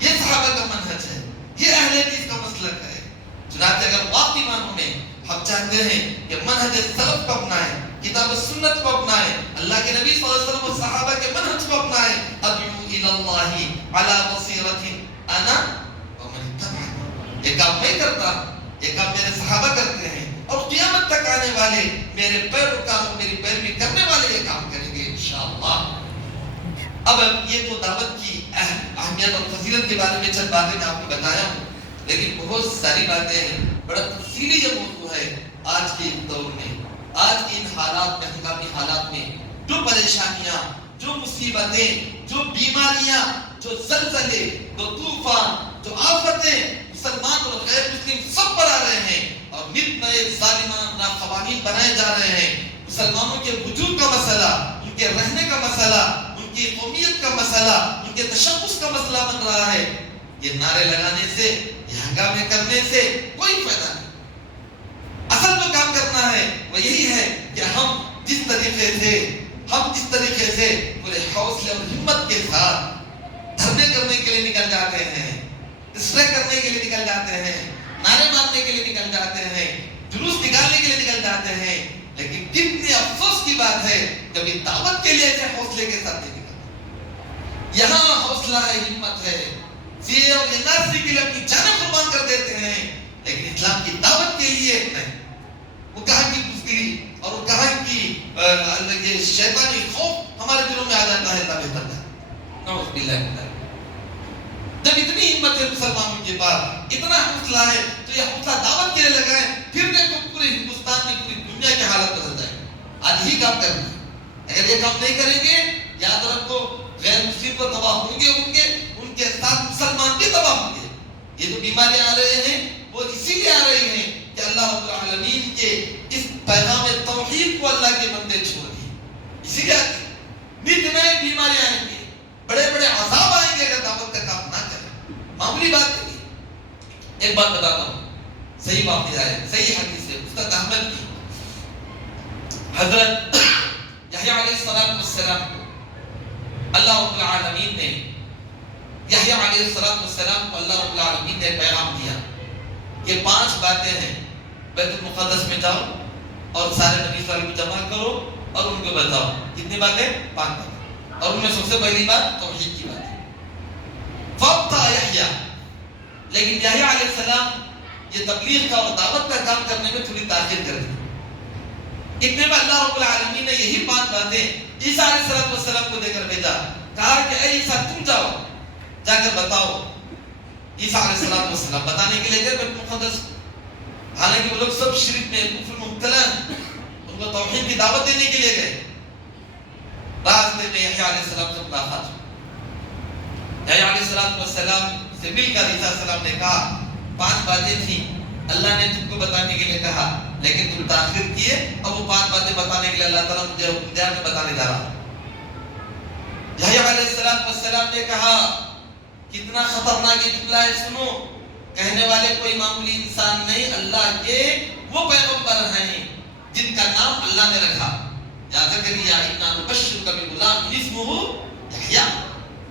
یہ صحابہ کا منہج ہے, یہ اہل حدیث کا مسلک ہے. چنانچہ اگر واقعی معنوں میں ہم چاہتے ہیں کہ منہج سلف کو اپنائیں, کتاب سنت کو اپنائیں, اللہ کے نبی صلی اللہ علیہ وسلم اور صحابہ کے منہج کو اپنائیں, ادعو الی اللہ علی بصیرۃ انا ومن اتبعنی. یہ کام میں کرتا ہوں, یہ کام میرے صحابہ کرتے ہیں, اور قیامت تک آنے والے میرے پیروکار اور میری پیروی کرنے والے یہ کام کریں گے انشاءاللہ. اب یہ تو دعوت کی اہمیت اور فضیلت کے بارے میں چند باتیں میں آپ کو بتایا ہوں, لیکن بہت ساری باتیں ہیں, بڑا تفصیلی یہ موضوع ہے. آج کے دور میں, آج کے ان حالات میں, ہنگامی حالات میں جو پریشانیاں, جو مصیبتیں, جو بیماریاں, جو زلزلے, جو طوفان, جو آفتیں مسلمان اور غیر مسلم سب پر آ رہے ہیں, اور نت نئے ظالمان قوانین بنائے جا رہے ہیں. مسلمانوں کے وجود کا مسئلہ, ان کے رہنے کا مسئلہ, ان کی قومیت کا مسئلہ, ان کے تشخص کا مسئلہ بن رہا ہے. یہ نعرے لگانے سے, یہ ہنگامے کرنے سے کوئی فائدہ نہیں. اصل جو کام کرنا ہے وہ یہی ہے کہ ہم جس طریقے سے پورے حوصلے اور ہمت کے ساتھ دھرنے کرنے کے لیے نکل جاتے ہیں, اسٹرائک کرنے کے لیے نکل جاتے ہیں, نعرے مارنے کے لیے نکل جاتے ہیں, جلوس نکالنے کے لیے نکل جاتے ہیں, لیکن کتنے افسوس کی بات ہے کبھی دعوت کے لیے ایسے حوصلے کے ساتھ نہیں نکلتے. یہاں حوصلہ ہے, ہمت ہے, سی اور NRC کے لیے اپنی جانیں قربان کر دیتے ہیں, لیکن اسلام کی دعوت کے لیے نہیں. وہ کہاں کی بزدلی اور وہ کہاں کی یہ شیطانی خوف ہمارے دلوں میں آ جاتا ہے. اللہ بہتر ہے. نعوذ باللہ. جب اتنی ہمت ہے مسلمانوں کے پاس، اتنا حوصلہ ہے، تو یہ حوصلہ دعوت کے لیے لگائیں، پھر دیکھو پورے ہندوستان میں، پوری دنیا کی حالت بدل جائے گی۔ آج ہی کام کرنا ہے، اگر یہ کام نہیں کریں گے یاد رکھو غیر مسلم تو تباہ ہوں گے، ان کے ساتھ مسلمان بھی تباہ ہوں گے۔ یہ جو بیماریاں آ رہے ہیں وہ اسی لیے آ رہی ہیں کہ اللہ رب العالمین کے اس پیغام توحید کو اللہ کے بندے چھوڑ دیے، اسی لیے آتی ہیں۔ نت نئے بیماریاں آئیں گے، بڑے بڑے عذاب آئیں گے اگر دعوت کا کام نہ کریں، معمولی بات نہیں۔ ایک بات بتاتا ہوں، صحیح واقعہ ہے، صحیح حدیث ہے، استاد احمد کی، حضرت یحییٰ علیہ السلام کو اللہ رب العالمین نے، یحییٰ علیہ السلام کو اللہ رب العالمین نے پیغام دیا کہ 5 باتیں ہیں، بیت المقدس میں جاؤ اور سارے بنی اسرائیل کو جمع کرو اور ان کو بتاؤ۔ کتنی باتیں؟ 5 باتیں، اور ان میں سب سے پہلی بات توحید کی بات ہے۔ فابطأ یحییٰ، لیکن یحییٰ علیہ السلام یہ تبلیغ کا اور دعوت کا کام کرنے میں تھوڑی تاخیر کر دی۔ اتنے میں اللہ رب العالمین نے یہی 5 باتیں عیسیٰ علیہ السلام کو دے کر بھیجا، کہا کہ اے عیسیٰ تم جاؤ، جا کر بتاؤ۔ عیسیٰ علیہ السلام بتانے کے لیے گئے بیت المقدس، حالانکہ وہ لوگ سب شرک میں کفر میں مبتلا ہیں، ان کو توحید کی دعوت دینے کے لیے گئے۔ راستے میں یحییٰ علیہ السلام سے ملاقات ہوئی، یحییٰ علیہ السلام سے مل کر عیسیٰ علیہ السلام نے کہا 5 باتیں تھیں، اللہ نے تم کو بتانے کے لیے کہا لیکن تم تاخیر کیے، اب وہ 5 باتیں بتانے کے لیے اللہ تعالیٰ مجھے حکم دیا، میں بتانے جا رہا ہوں۔ یحییٰ علیہ السلام نے کہا کتنا خطرناک جملہ ہے، سنو، کہنے والے کوئی معمولی انسان نہیں، اللہ کے وہ پیغمبر ہیں جن کا نام اللہ نے رکھا، یا زکریا انا نبشرک بغلام اسمہ یحییٰ،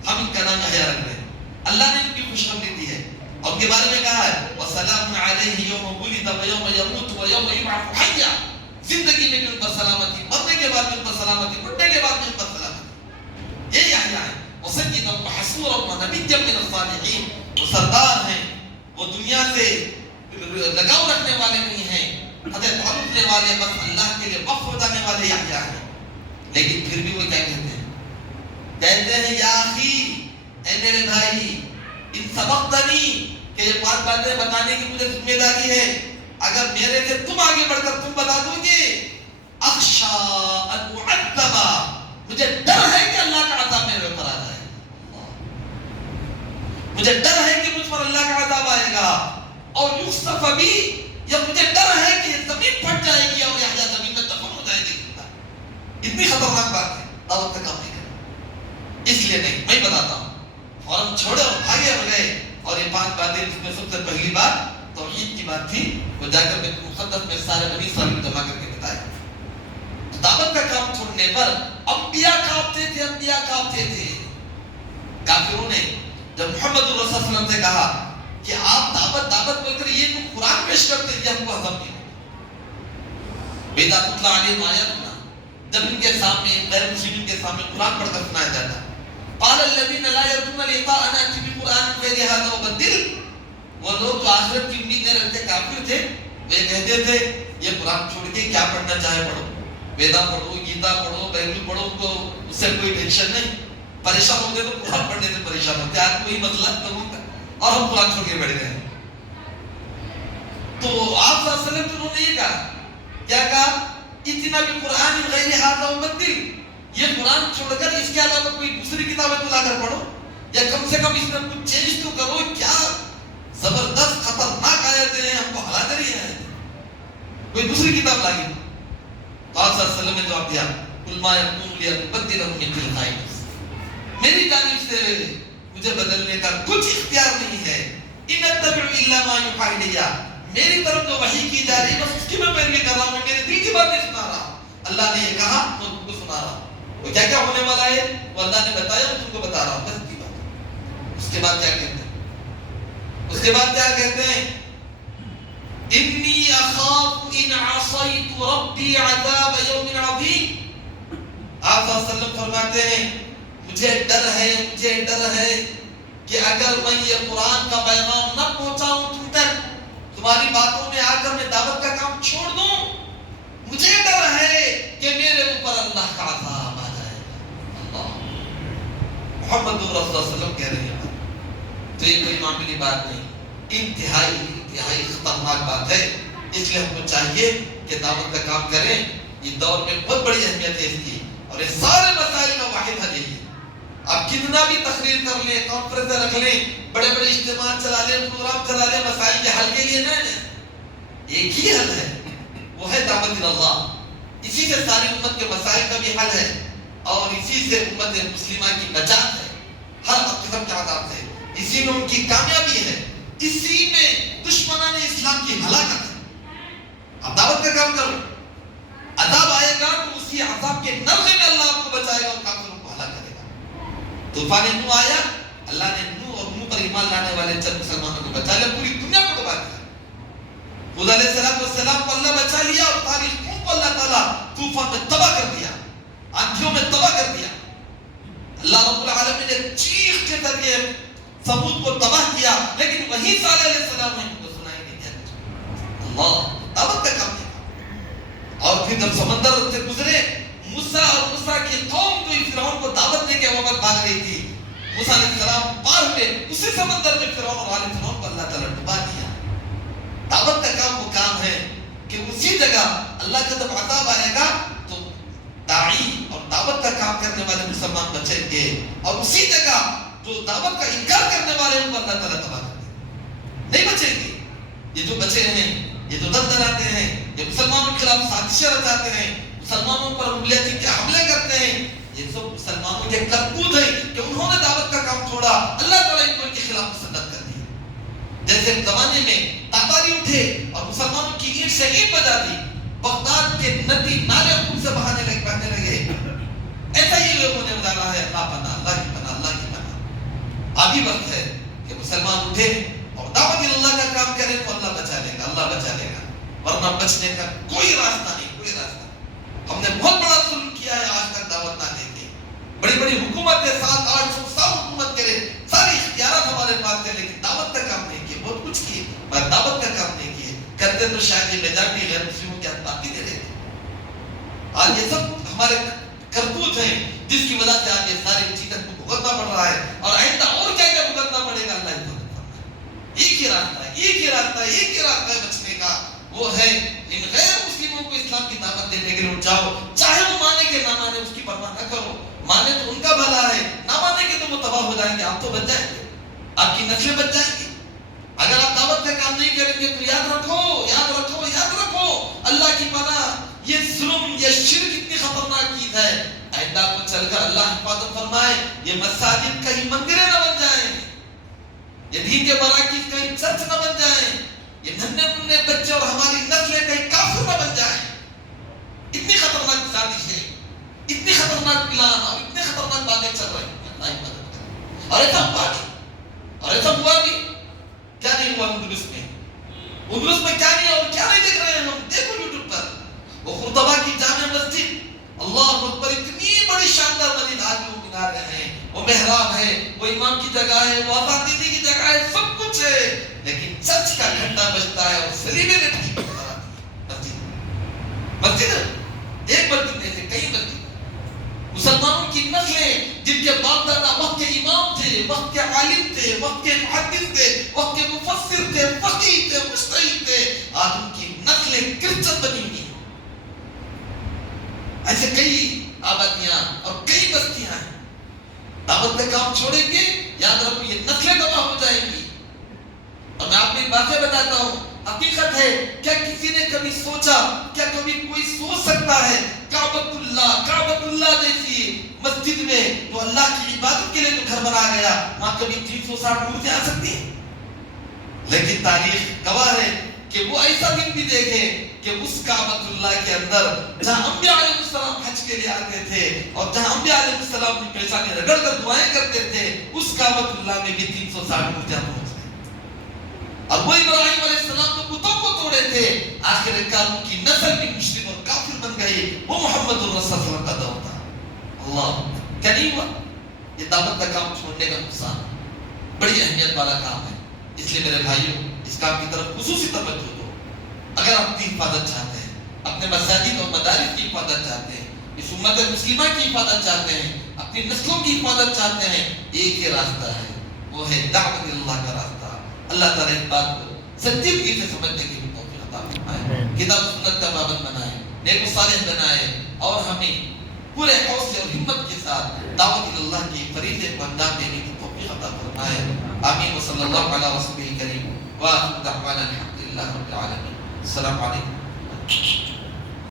ہم ان کا نام یحییٰ رکھ رہے ہیں، اللہ نے ان کی خوشخبری دی ہے، اور ان کے بارے میں کہا ہے وَسَلَامٌ عَلَيْهِ يَوْمَ وُلِدَ وَيَوْمَ يَمُوتُ وَيَوْمَ يُبْعَثُ حَيًّا، زندگی میں بھی ان پر سلامتی، مرنے کے بعد بھی ان پر سلامتی، مٹنے کے بعد بھی ان پر سلامتی۔ یہ یحییٰ ہے، وَسَيِّدًا وَحَصُورًا وَنَبِيًّا مِنَ الصَّالِحِينَ، وہ سردار ہیں، وہ دنیا سے لگاؤ رکھنے والے نہیں ہیں، قطع تعلق رکھنے والے، بس اللہ کے لیے وقف ہو جانے والے یحییٰ ہیں۔ لیکن پھر بھی وہ کیا کہتے ہیں؟ کہتے ہیں یا اخی، اے میرے بھائی، ان سبقتنی، کہ یہ 5 باتیں بتانے کی مجھے ذمہ داری ہے، اگر میرے سے تم آگے بڑھ کر تم بتا دو گے، اخشا ان اعذب، مجھے ڈر ہے کہ اللہ کا عذاب میرے اوپر آ جائے، مجھے ڈر ہے کہ مجھ پر اللہ کا عذاب آئے گا، اور یخسف بی، یا مجھے ڈر ہے کہ یہ زمین پھٹ جائے گی اور یحییٰ زمین میں دفن ہو جائے گی۔ اتنی خطرناک بات ہے، دعوت کا کام نہیں کرنا، اس لیے نہیں، میں بتاتا ہوں۔ فوراً چھوڑے اور بھاگے اور گئے، اور یہ 5 باتیں، جس میں سب سے پہلی بات توحید کی بات تھی، وہ جا کر بیت المقدس میں سارے بنی اسرائیل کو جمع کر کے بتایا۔ دعوت کا کام چھوڑنے پر انبیاء کانپتے تھے، انبیاء کانپتے تھے۔ کافروں نے جب محمد رسول اللہ صلی اللہ علیہ وسلم سے کہا کہ آپ دعوت بول کر یہ تو قرآن پیش کرتے ہیں، یہ ہم کو ہضم نہیں ہوتا۔ وَإِذَا تُتْلَىٰ عَلَيْهِمْ آيَاتُنَا، جب ان کے سامنے، غیر مسلمین کے سامنے قرآن پڑھ کر سنایا جاتا، قال الذين لا يرجون لقاءنا ائت بقرآن غير هذا وبدل، وہ لوگ جو آخرت کی امید نہیں رکھتے کافر تھے، وہ یہ کہتے تھے یہ قرآن چھوڑ کے کیا پڑھنا چاہے پڑھو، ویدا پڑھو، گیتا پڑھو، بائبل پڑھو، ان کو اس سے کوئی ٹینشن نہیں، پریشان ہوتے تو قرآن پڑھنے سے پریشان ہوتے، آج کوئی مطلب لوگوں کا، اور ہم قرآن چھوڑ کے بیٹھ گئے۔ تو آپ صلی اللہ علیہ وسلم نے یہ کہا، کیا کہا؟ اتنا بھی قرآن غیر هذا وبدل، یہ قرآن چھوڑ کر اس کے علاوہ کوئی دوسری کتابیں تو لا کر پڑھو، یا کم سے کم اس میں کچھ چینج تو کرو۔ کیا زبردست خطرناک آیتیں ہیں، ہم کو ہلا کر ہی ہیں، کوئی دوسری کتاب لائی۔ تو آپ صلی اللہ علیہ وسلم نے جواب دیا قل ما یکون لی ان ابدلہ من تلقاء نفسی، میری جانب سے مجھے بدلنے کا کچھ اختیار نہیں ہے، ان اتبع الا ما یوحی الی، میری طرف جو وحی کی جا رہی ہے بس اس کی میں پیروی کر رہا ہوں، میں میرے دل کی باتیں سنا رہا ہوں، اللہ نے یہ کہا تو تم کو سنا رہا ہوں، وہ کیا کیا ہونے والا ہے وہ اللہ نے بتایا، میں تم کو بتا رہا ہوں، بس کی بات۔ اس کے بعد کیا کہتے ہیں؟ اس کے بعد کیا کہتے ہیں؟ انی اخاف ان عصیت ربی عذاب یوم عظیم، آپ صلی اللہ علیہ وسلم فرماتے ہیں مجھے ڈر ہے کہ اگر میں یہ قرآن کا پیغام نہ پہنچاؤں تم تک، تمہاری باتوں میں آ کر میں دعوت کا کام چھوڑ دوں، مجھے ڈر ہے کہ میرے اوپر اللہ کا عذاب آ جائے۔ اللہ محمد رسول اللہ صلی اللہ علیہ وسلم کہہ رہے ہیں، تو یہ کوئی معمولی بات نہیں، انتہائی خطرناک بات ہے۔ اس لیے ہم کو چاہیے کہ دعوت کا کام کریں۔ یہ دور میں بہت بڑی اہمیت ہے اس کی، اور یہ سارے مسائل کا واحد حل یہی ہے۔ آپ کتنا بھی تقریر کر لیں، کانفرنس رکھ لیں، بڑے بڑے اجتماع چلا لیں، پروگرام چلا لیں، مسائل کے حل کے لیے نہیں، ایک ہی حل ہے، وہ ہے دعوت اللہ۔ اسی سے ساری امت کے مسائل کا بھی حل ہے، اور اسی سے امت مسلمہ کی نجات ہے ہر قسم کے عذاب سے، اسی میں ان کی کامیابی ہے، اسی میں دشمنان اسلام کی ہلاکت ہے۔ اب دعوت کا کام کرو، عذاب آئے گا تو اسی عذاب کے نرغے میں اللہ آپ کو بچائے گا اور کافروں کو ہلاک کرے گا۔ طوفان نوح آیا، اللہ نے نوح اور نوح پر ایمان لانے والے چند مسلمانوں کو بچا لیا، پوری دنیا کو تباہ کیا۔ خدا علیہ السلام کو اللہ بچا لیا، اور تاریخ کو اللہ تعالیٰ طوفان میں تباہ کر دیا، آندھیوں میں تباہ کر دیا۔ اللہ رب العالمین نے چیخ کے ذریعے ثمود کو تباہ کیا، لیکن وہی صالح علیہ السلام نے ان کو سنائی نہیں دیا۔ اللہ دعوت کا کام ہے۔ اور پھر جب سمندر سے گزرے، موسیٰ اور موسیٰ کی قوم تو فرعون کو دعوت دے کے وقت بھاگ رہی تھی، موسیٰ علیہ السلام پار ہوئے، اسی سمندر میں فرعون اور آل فرعون کو اللہ تعالیٰ ڈبا دیا۔ دعوت کا کام وہ کام ہے کہ اسی جگہ اللہ کا جب عذاب آئے گا تو داعی اور دعوت کا کام کرنے والے مسلمان بچیں گے، اور اسی جگہ جو دعوت کا انکار کرنے والے ان کو اللہ تعالیٰ تباہ کر دے گا، نہیں بچیں گے۔ یہ جو بچے ہیں، یہ جو دل دلاتے ہیں، یہ مسلمانوں کے خلاف سازشیں رچاتے ہیں، مسلمانوں پر انگلیاں کے حملے کرتے ہیں، یہ سب مسلمانوں کے کرتوت ہیں کہ انہوں نے دعوت کا کام چھوڑا، اللہ تعالیٰ ان کو ان کے خلاف مسلط کر دیا۔ جیسے زمانے میں تاتاری اٹھے اور مسلمانوں کی اینٹ سے اینٹ بجا دی، بغداد کے ندی نالے خون سے بہنے لگے، ایسا ہی لوگوں نے بتایا ہے، اللہ پناہ، اللہ کی پناہ، اللہ کی پناہ۔ ابھی وقت ہے کہ مسلمان اٹھے اور دعوت اللہ کا کام کریں تو اللہ بچا لے گا، اللہ بچا لے گا، ورنہ بچنے کا کوئی راستہ نہیں، کوئی راستہ نہیں۔ ہم نے بہت بڑا ظلم کیا ہے آج تک دعوت نہ دے کے، بڑی بڑی حکومت ہے، 700-800 سال حکومت کرے، ساری اختیارات ہمارے پاس تھے، لیکن دعوت کا کام نہیں کیے، بہت کچھ کیے پر دعوت کا کام نہیں کیے، کرتے تو شاید یہ میجارٹی غیر مسلموں کے ہاتھ باقی دے رہے تھے۔ آج یہ سب ہمارے کرتوت ہیں جس کی وجہ سے آج یہ ساری چیزیں کو بھگتنا پڑ رہا ہے، اور آئندہ اور کیا کیا بھگتنا پڑے گا، اللہ ہی جانے۔ ایک ہی راستہ ہے، ایک ہی راستہ ہے، ایک ہی راستہ ہے بچنے کا، وہ ہے ان غیر مسلموں کو اسلام کی دعوت دینے کے لیے اٹھ جاؤ، چاہے وہ مانے کہ نہ مانے اس کی پرواہ نہ کرو، مانے تو ان کا بھلا ہے، نہ مانے کہ تو وہ تباہ ہو جائیں گے، آپ تو بچ جائیں گے، آپ کی نسلیں بچ جائیں گی۔ اگر آپ دعوت کا کام نہیں کریں گے تو یاد رکھو، یاد رکھو، یاد رکھو، اللہ کی پناہ، یہ ظلم، یہ شرک اتنی خطرناک چیز ہے، آئندہ کو چل کر اللہ حفاظت فرمائے، یہ مساجد کہیں مندریں نہ بن جائیں، یہ دین کے مراکز کہیں چرچ نہ بن جائیں، یہ ننھے منھے بچے اور ہماری نسلیں کہیں کافر نہ بن جائیں۔ اتنی خطرناک سازشیں، اتنی خطرناک پلان اور اتنے خطرناک باتیں چل رہی ہیں، اللہ ہی مدد کرے۔ اور ایسا ہوا نہیں، اور ایسا ہوا نہیں، کیا نہیں ہوا اندلس میں؟ اندلس میں کیا نہیں اور کیا نہیں دیکھ رہے ہیں ہم؟ دیکھو یوٹیوب پر وہ خرطبہ کی جامع مسجد، اللہ اکبر، اتنی بڑی شاندار مسجد، آج وہ مینار ہیں، وہ محراب ہے، وہ امام کی جگہ ہے، وہ آزاد دیدی کی جگہ ہے، سب کچھ ہے، لیکن چرچ کا گھنٹا بجتا ہے اور سلیبیں لٹکی مسجد، مسجد ایک مسجد نہیں تھے، کئی مسجد۔ مسلمانوں کی نسلیں جن کے باپ دادا وقت کے امام تھے، وقت کے عالم تھے، وقت کے محدث تھے، وقت کے مفسر تھے، فقیہ تھے، مجتہد تھے، آج ان کی نسلیں کرسچن بنی ہوئی ہیں۔ ایسے کئی آبادیاں اور کئی بستیاں ہیں، دعوت کا کام چھوڑیں گے، یاد رکھو یہ نسلیں تباہ ہو جائیں گی۔ اور میں آپ کو ایک باتیں بتاتا ہوں، حقیقت ہے، کیا کسی نے کبھی سوچا، کیا کبھی کوئی سوچ سکتا ہے کعبۃ اللہ جیسی مسجد میں جو اللہ کی عبادت کے لیے جو گھر بنا گیا، وہاں کبھی 360 مورتیاں آ سکتی ہیں؟ لیکن تاریخ گواہ ہے کہ وہ ایسا دن بھی دیکھے کہ اس کعبۃ اللہ کے اندر جہاں انبیاء علیہ السلام حج کے لیے آتے تھے اور جہاں انبیاء علیہ السلام کی پیشانی رگڑ کر دعائیں کرتے تھے، اس کعبۃ اللہ میں بھی 360 مورتیاں پہنچ گئی۔ اب وہ ابراہیم علیہ السلام تو بتوں کو توڑے تھے، آخر کار ان کی نسل بھی مشرک اور کافر بن گئی، وہ محمد الرسول صلی اللہ علیہ وسلم کا دور تھا۔ اللہ کیا نہیں ہوا؟ یہ دعوت کا کام چھوڑنے کا نقصان بڑی اہمیت والا کام ہے، اس لیے میرے بھائیوں اس کام کی طرف خصوصی توجہ دو۔ اگر آپ اپنی حفاظت چاہتے ہیں، اپنے مساجد اور مدارس کی حفاظت چاہتے ہیں، اس امت مسلمہ کی حفاظت چاہتے ہیں، اپنی نسلوں کی حفاظت چاہتے ہیں، ایک ہی راستہ ہے، وہ ہے دعوت اللہ کا راستہ. اللہ تعالیٰ اس بات کو سنجیدگی سے سمجھنے کی بھی توفیق عطا فرمائے. کتاب سنت کا پابند بنائے، نیک و صالح بنائے، اور ہمیں پورے حوصلے اور ہمت کے ساتھ دعوت اللہ کے فریضے کو انجام دینے کی توفیق عطا فرمائے. آمین. وصلی اللہ علی رسول کریم وآخر دعوانا الحمد للہ رب العالمین. السلام علیکم.